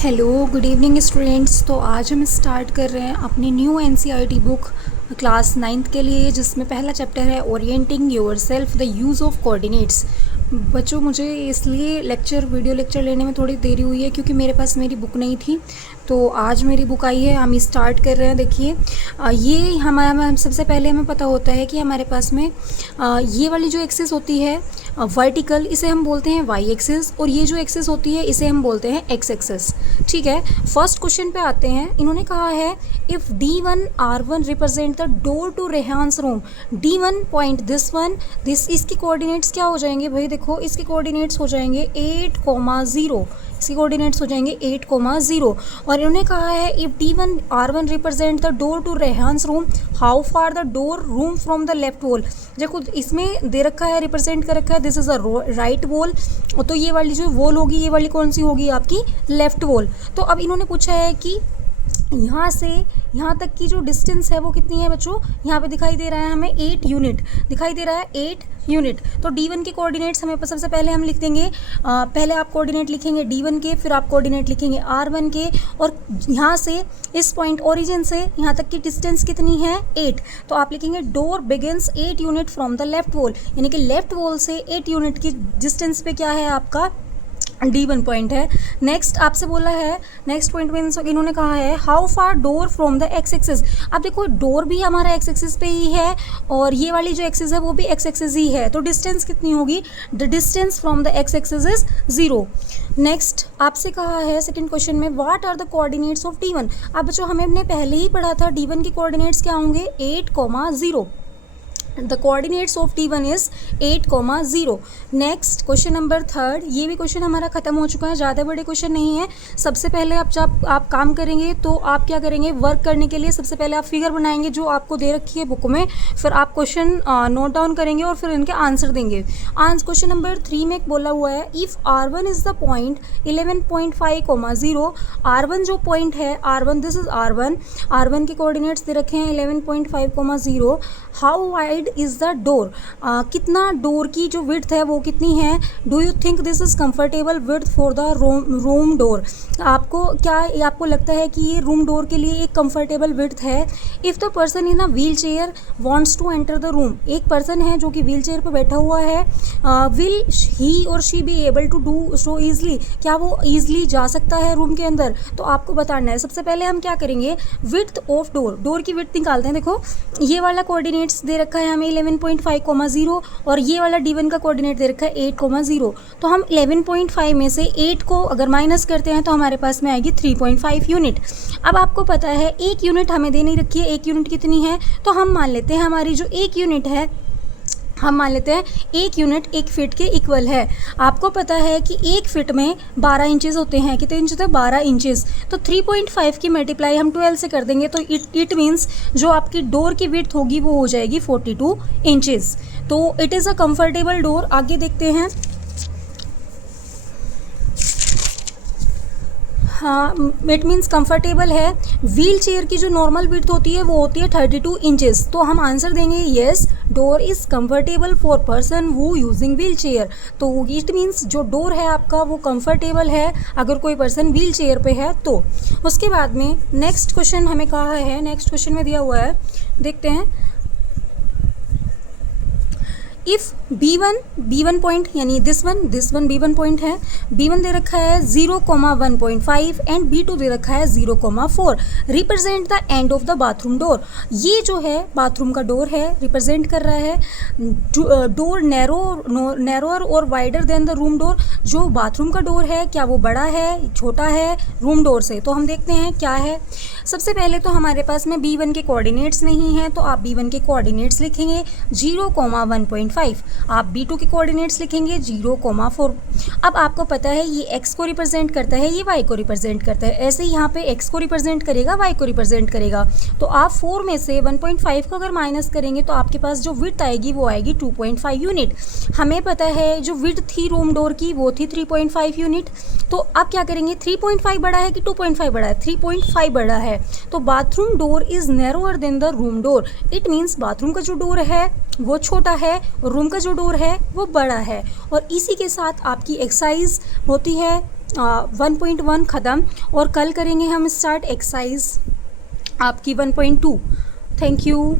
Hello good evening students. तो आज हम स्टार्ट कर रहे हैं अपनी new NCERT book class 9th के लिए, जिसमें पहला चैप्टर है orienting your self the use of coordinates. बच्चों, मुझे इसलिए वीडियो लेक्चर लेने में थोड़ी देरी हुई है क्योंकि मेरे पास मेरी बुक नहीं थी। तो आज मेरी बुक आई है, हम स्टार्ट कर रहे हैं। देखिए, ये हमारा सबसे पहले हमें पता होता है कि हमारे पास में ये वाली जो एक्सिस होती है वर्टिकल, इसे हम बोलते हैं वाई एक्सिस, और ये जो एक्सिस होती है इसे हम बोलते हैं एक्स एक्सिस। ठीक है, फर्स्ट क्वेश्चन पे आते हैं। इन्होंने कहा है if D1 R1 represent the door to Rehan's room, D1 point this इसके कोऑर्डिनेट्स क्या हो जाएंगे भाई? देखो, इसके कोऑर्डिनेट्स हो जाएंगे 8,0, इसके कोऑर्डिनेट्स हो जाएंगे 8,0। और इन्होंने कहा है if D1 R1 represent the door to Rehan's room, how far the door room from the left wall. देखो, इसमें दे रखा है, रिप्रेजेंट कर रखा है this is a right wall, तो ये वाली जो वॉल होगी, ये वाली कौन सी होगी? आपकी लेफ्ट वॉल। तो अब इन्होंने पूछा है कि यहाँ से यहाँ तक की जो डिस्टेंस है वो कितनी है बच्चों? यहाँ पे दिखाई दे रहा है हमें 8 यूनिट दिखाई दे रहा है, 8 यूनिट। तो D1 के कोऑर्डिनेट्स हमें सबसे पहले हम लिख देंगे, पहले आप कोऑर्डिनेट लिखेंगे D1 के, फिर आप कोऑर्डिनेट लिखेंगे R1 के, और यहाँ से इस पॉइंट ओरिजिन से यहाँ तक की डिस्टेंस कितनी है? 8। तो आप लिखेंगे door begins 8 unit from the left wall, यानी कि लेफ्ट वॉल से 8 यूनिट की डिस्टेंस पे क्या है आपका? D1 पॉइंट है। नेक्स्ट आपसे बोला है, नेक्स्ट पॉइंट में इन्होंने कहा है how far door from the X axis. अब देखो, डोर भी हमारा एक्स एक्सिस पे ही है और ये वाली जो एक्सिस है वो भी एक्स एक्सिस ही है, तो डिस्टेंस कितनी होगी? The distance from the X axis is 0। Next आपसे कहा है सेकंड क्वेश्चन में what are the coordinates of D1। अब बच्चों, हमने पहले ही पढ़ा था D1 के कोऑर्डिनेट्स क्या होंगे? 8,0। The coordinates of D1 is 8,0। Next question number 3, ये भी क्वेश्चन हमारा खत्म हो चुका है, ज़्यादा बड़े क्वेश्चन नहीं है। सबसे पहले जब आप काम करेंगे तो आप क्या करेंगे? वर्क करने के लिए सबसे पहले आप फिगर बनाएंगे जो आपको दे रखी है बुक में, फिर आप क्वेश्चन नोट डाउन करेंगे और फिर इनके आंसर देंगे। क्वेश्चन नंबर 3 में बोला हुआ है if R1 is the point 11.5,0। R1 जो पॉइंट है, R1 दिस इज R1 के कोऑर्डिनेट्स दे रखे हैं 11.5,0। How wide is the door, कितना डोर की जो विड्थ है वो कितनी है? Do you think this is comfortable width for the room door. आपको लगता है कि ये रूम डोर के लिए एक कंफर्टेबल विड्थ है? If the person in a wheel chair wants to enter the room, एक पर्सन है जो कि व्हील चेयर पर बैठा हुआ है, विल ही और she be able to do so easily, क्या वो ईजली जा सकता है रूम के अंदर? तो आपको बताना है। सबसे पहले हम क्या करेंगे? विड्थ ऑफ डोर की विड्थ निकालते हैं। देखो, ये वाला कोऑर्डिनेट्स दे रखा है हमें 11.5,0 और ये वाला D1 का कोऑर्डिनेट दे रखा है 8,0। तो हम 11.5 में से 8 को अगर माइनस करते हैं तो हमारे पास में आएगी 3.5 यूनिट। अब आपको पता है 1 यूनिट हमें दे नहीं रखी है, 1 यूनिट कितनी है? तो हम मान लेते हैं हमारी जो 1 यूनिट है, हम मान लेते हैं 1 यूनिट 1 फीट के इक्वल है। आपको पता है कि 1 फीट में 12 इंचेस होते हैं। कितने इंच होते हैं? 12 इंचेस। तो 3.5 की मल्टीप्लाई हम 12 से कर देंगे तो इट मीन्स जो आपकी डोर की विड्थ होगी वो हो जाएगी 42 इंचेस। तो it is a comfortable door. आगे देखते हैं। हाँ, इट मीन्स कंफर्टेबल है। व्हील चेयर की जो नॉर्मल विड्थ होती है वो होती है 32 इंचेस। तो हम आंसर देंगे yes, door is comfortable for person वो यूजिंग व्हील चेयर। तो इट मीन्स जो डोर है आपका वो कंफर्टेबल है अगर कोई पर्सन व्हील चेयर पे है तो। उसके बाद में नेक्स्ट क्वेश्चन हमें कहा है, नेक्स्ट क्वेश्चन में दिया हुआ है, देखते हैं। इफ़ B1 पॉइंट, यानी दिस वन B1 पॉइंट है, B1 दे रखा है 0,1.5 एंड B2 दे रखा है 0,4। Represent the end of the bathroom door. ये जो है बाथरूम का डोर है, रिप्रेजेंट कर रहा है डोर नैरोअर और wider than the room door. जो बाथरूम का डोर है क्या वो बड़ा है, छोटा है रूम डोर से? तो हम देखते हैं क्या है। सबसे पहले तो हमारे पास में B1 के कोऑर्डिनेट्स नहीं हैं, तो आप B1 के कोऑर्डिनेट्स लिखेंगे 0,1.5। आप B2 के कोऑर्डिनेट्स लिखेंगे 0,4। अब आपको पता है ये x को रिप्रेजेंट करता है, ये y को रिप्रेजेंट करता है। ऐसे ही यहाँ पे x को रिप्रेजेंट करेगा, y को रिप्रेजेंट करेगा। तो आप 4 में से 1.5 को अगर माइनस करेंगे तो आपके पास जो विड्थ आएगी वो आएगी 2.5 यूनिट। हमें पता है जो विड्थ थी रूम डोर की वो थी 3.5 यूनिट। तो अब क्या करेंगे? 3.5 बड़ा है कि 2.5 बड़ा है? 3.5 बड़ा है। तो bathroom door is narrower than the room door. It means bathroom का जो डोर है वो छोटा है और रूम का जो डोर है वो बड़ा है। और इसी के साथ आपकी एक्सरसाइज होती है 1.1 ख़त्म और कल करेंगे हम स्टार्ट एक्सरसाइज आपकी 1.2। Thank you.